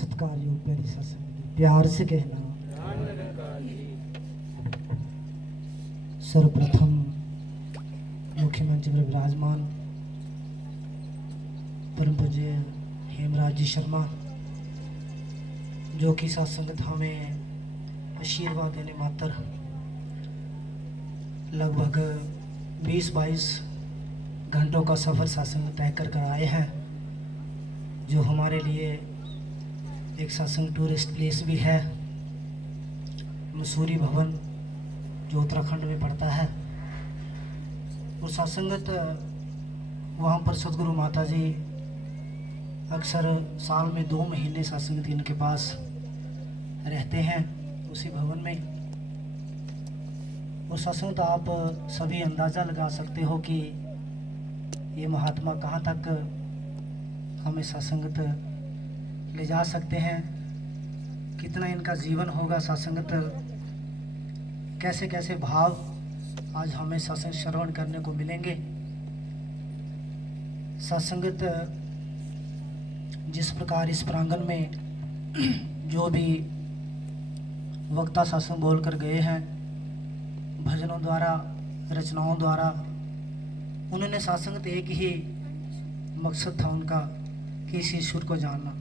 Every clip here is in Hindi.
सत्कार योग प्यारी सत्संग प्यार से कहना। सर्वप्रथम मुख्यमंत्री पर विराजमान परम पूज्य हेमराज जी शर्मा, जो कि सत्संगत हमें आशीर्वाद देने मात्र लगभग 20-22 घंटों का सफ़र सत्संग तय कर आए हैं, जो हमारे लिए एक सत्संग टूरिस्ट प्लेस भी है। मसूरी भवन जो उत्तराखंड में पड़ता है, और सत्संगत वहाँ पर सदगुरु माता जी अक्सर साल में 2 महीने सत्संगत इनके पास रहते हैं उसी भवन में। और सत्संगत आप सभी अंदाज़ा लगा सकते हो कि ये महात्मा कहाँ तक हमें सत्संगत ले जा सकते हैं, कितना इनका जीवन होगा सत्संगत, कैसे कैसे भाव आज हमें सत्संग श्रवण करने को मिलेंगे। सत्संगत जिस प्रकार इस प्रांगण में जो भी वक्ता सत्संग बोल कर गए हैं, भजनों द्वारा रचनाओं द्वारा, उन्होंने सत्संगत एक ही मकसद था उनका कि इस ईश्वर को जानना,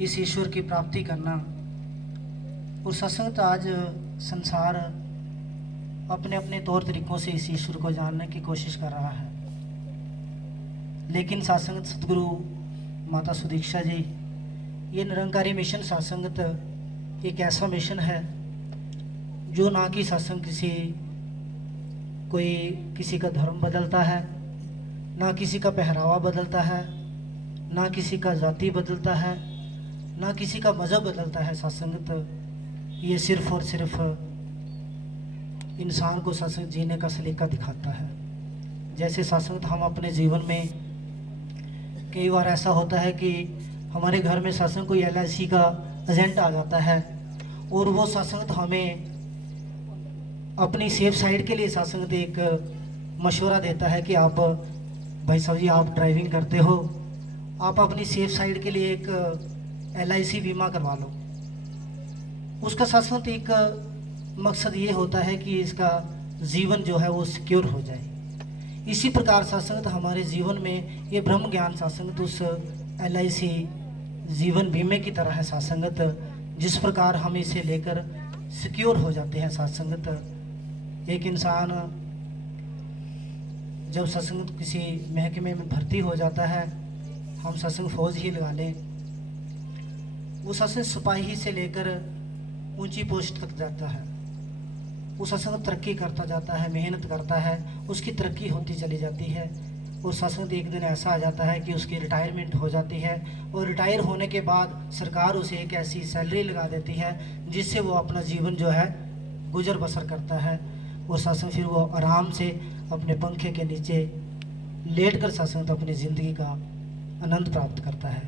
इस ईश्वर की प्राप्ति करना। और सत्संगत आज संसार अपने अपने तौर तरीक़ों से इस ईश्वर को जानने की कोशिश कर रहा है, लेकिन सत्संगत सदगुरु माता सुदीक्षा जी, ये निरंकारी मिशन सत्संगत एक ऐसा मिशन है जो ना कि सत्संग किसी का धर्म बदलता है, ना किसी का पहरावा बदलता है, ना किसी का जाति बदलता है, ना किसी का मज़हब बदलता है। सत्संगत ये सिर्फ़ और सिर्फ इंसान को सत्संग जीने का सलीका दिखाता है। जैसे सत्संगत हम अपने जीवन में कई बार ऐसा होता है कि हमारे घर में सत्संग कोई LIC का एजेंट आ जाता है, और वो सत्संगत हमें अपनी सेफ साइड के लिए सत्संगत एक मशवरा देता है कि आप भाई साहब जी, आप ड्राइविंग करते हो, आप अपनी सेफ साइड के लिए एक LIC बीमा करवा लो। उसका सत्संगत एक मकसद ये होता है कि इसका जीवन जो है वो सिक्योर हो जाए। इसी प्रकार सत्संगत हमारे जीवन में ये ब्रह्म ज्ञान सत्संगत उस LIC जीवन बीमे की तरह है सत्संगत, जिस प्रकार हम इसे लेकर सिक्योर हो जाते हैं। सत्संगत एक इंसान जब सत्संगत किसी महकमे में भर्ती हो जाता है, हम सत्संग फौज ही लगा लें, वो सत्संग सिपाही से लेकर ऊंची पोस्ट तक जाता है, वो सत्संग तरक्की करता जाता है, मेहनत करता है, उसकी तरक्की होती चली जाती है। और सत्संग एक दिन ऐसा आ जाता है कि उसकी रिटायरमेंट हो जाती है, और रिटायर होने के बाद सरकार उसे एक ऐसी सैलरी लगा देती है जिससे वो अपना जीवन जो है गुजर बसर करता है। और सत्संग फिर वो आराम से अपने पंखे के नीचे लेट कर सत्संग अपनी ज़िंदगी का आनंद प्राप्त करता है।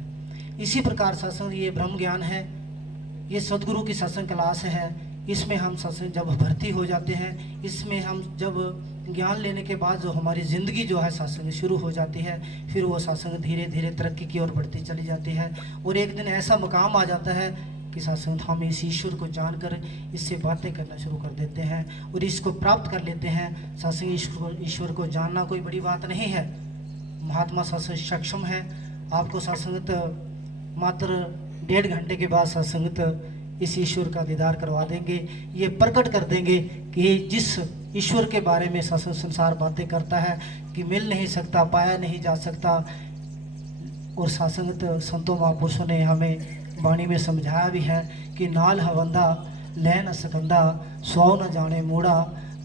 इसी प्रकार सत्संग ये ब्रह्म ज्ञान है, ये सदगुरु की सत्संग क्लास है। इसमें हम सत्संग जब भर्ती हो जाते हैं, इसमें हम जब ज्ञान लेने के बाद जो हमारी ज़िंदगी जो है सत्संग शुरू हो जाती है, फिर वो सत्संग धीरे धीरे तरक्की की ओर बढ़ती चली जाती है। और एक दिन ऐसा मुकाम आ जाता है कि सत्संग हम इस ईश्वर को जानकर इससे बातें करना शुरू कर देते हैं और इसको प्राप्त कर लेते हैं। सत्संग ईश्वर को जानना कोई बड़ी बात नहीं है। महात्मा सत्संग सक्षम है, आपको सत्संगत मात्र 1.5 घंटे के बाद सत्संगत इस ईश्वर का दीदार करवा देंगे। ये प्रकट कर देंगे कि जिस ईश्वर के बारे में सत्संग संसार बातें करता है कि मिल नहीं सकता, पाया नहीं जा सकता, और सत्संगत संतों महापुरुषों ने हमें वाणी में समझाया भी है कि नाल हवंदा लै न सकंदा, सौ न जाने मूड़ा,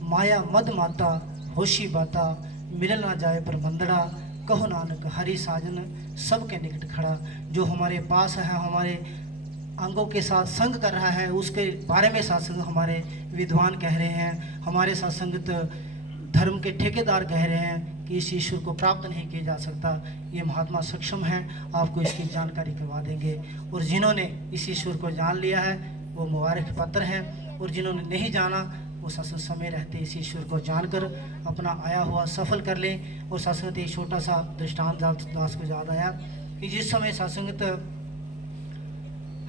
माया मद माता होशी बाता, मिल ना जाए पर बंदड़ा, कहो नानक हरि साजन सबके निकट खड़ा। जो हमारे पास है, हमारे अंगों के साथ संग कर रहा है, उसके बारे में सत्संग हमारे विद्वान कह रहे हैं, हमारे सत्संगत धर्म के ठेकेदार कह रहे हैं कि इस ईश्वर को प्राप्त नहीं किया जा सकता। ये महात्मा सक्षम है, आपको इसकी जानकारी करवा देंगे। और जिन्होंने इस ईश्वर को जान लिया है वो मुबारक पात्र हैं, और जिन्होंने नहीं जाना वो सत्संग समय रहते इस ईश्वर को जानकर अपना आया हुआ सफल कर लें। और सत्संगत एक छोटा सा दृष्टांत दास को याद आया कि जिस समय सत्संगत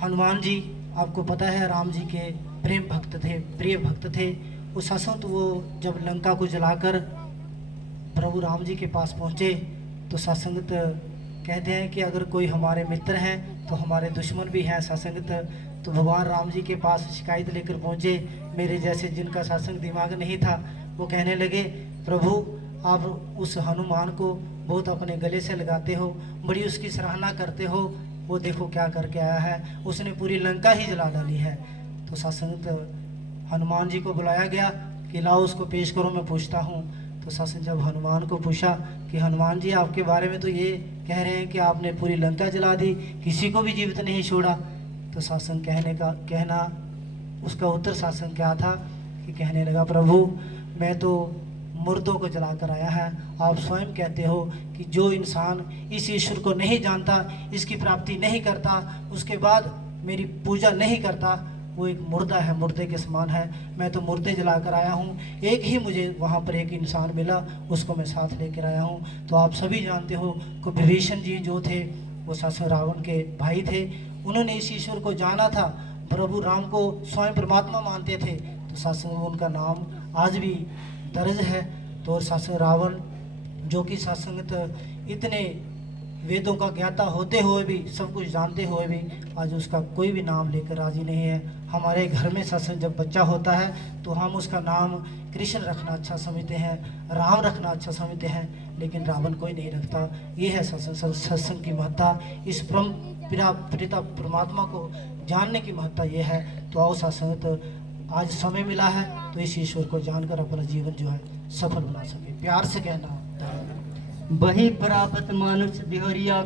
हनुमान जी आपको पता है राम जी के प्रेम भक्त थे, प्रिय भक्त थे। उस ससुत वो जब लंका को जलाकर प्रभु राम जी के पास पहुँचे तो सत्संगत कहते हैं कि अगर कोई हमारे मित्र हैं तो हमारे दुश्मन भी हैं सत्संगत। तो भगवान राम जी के पास शिकायत लेकर पहुँचे, मेरे जैसे जिनका सत्संग दिमाग नहीं था, वो कहने लगे प्रभु आप उस हनुमान को बहुत अपने गले से लगाते हो, बड़ी उसकी सराहना करते हो, वो देखो क्या करके आया है, उसने पूरी लंका ही जला डाली है। तो सत्संगत हनुमान जी को बुलाया गया कि लाओ उसको पेश करो, मैं पूछता हूँ। तो सत्संग जब हनुमान को पूछा कि हनुमान जी आपके बारे में तो ये कह रहे हैं कि आपने पूरी लंका जला दी, किसी को भी जीवित नहीं छोड़ा। तो सत्संग कहना उसका उत्तर सत्संग क्या था कि कहने लगा प्रभु मैं तो मुर्दों को जलाकर आया है। आप स्वयं कहते हो कि जो इंसान इस ईश्वर को नहीं जानता, इसकी प्राप्ति नहीं करता, उसके बाद मेरी पूजा नहीं करता, वो एक मुर्दा है, मुर्दे के समान है। मैं तो मुर्दे जलाकर आया हूँ, एक ही मुझे वहाँ पर एक इंसान मिला, उसको मैं साथ लेकर आया हूँ। तो आप सभी जानते हो कि विभीषण जी जो थे वो ससुर रावण के भाई थे, उन्होंने इस ईश्वर को जाना था, प्रभु राम को स्वयं परमात्मा मानते थे। तो सत्संग उनका नाम आज भी दर्ज है। तो सत्संग रावण जो कि सत्संगत इतने वेदों का ज्ञाता होते हुए भी, सब कुछ जानते हुए भी आज उसका कोई भी नाम लेकर राजी नहीं है। हमारे घर में सत्संग जब बच्चा होता है तो हम उसका नाम कृष्ण रखना अच्छा समझते हैं, राम रखना अच्छा समझते हैं, लेकिन रावण कोई नहीं रखता। ये है सत्संग की महत्ता, इस पिता परमात्मा को जानने की महत्ता ये है। तो आओ सत्संग आज समय मिला है तो इस ईश्वर को जानकर अपना जीवन जो है सफल बना सके। प्यार से कहना बही प्राप्त मानुष बिहरिया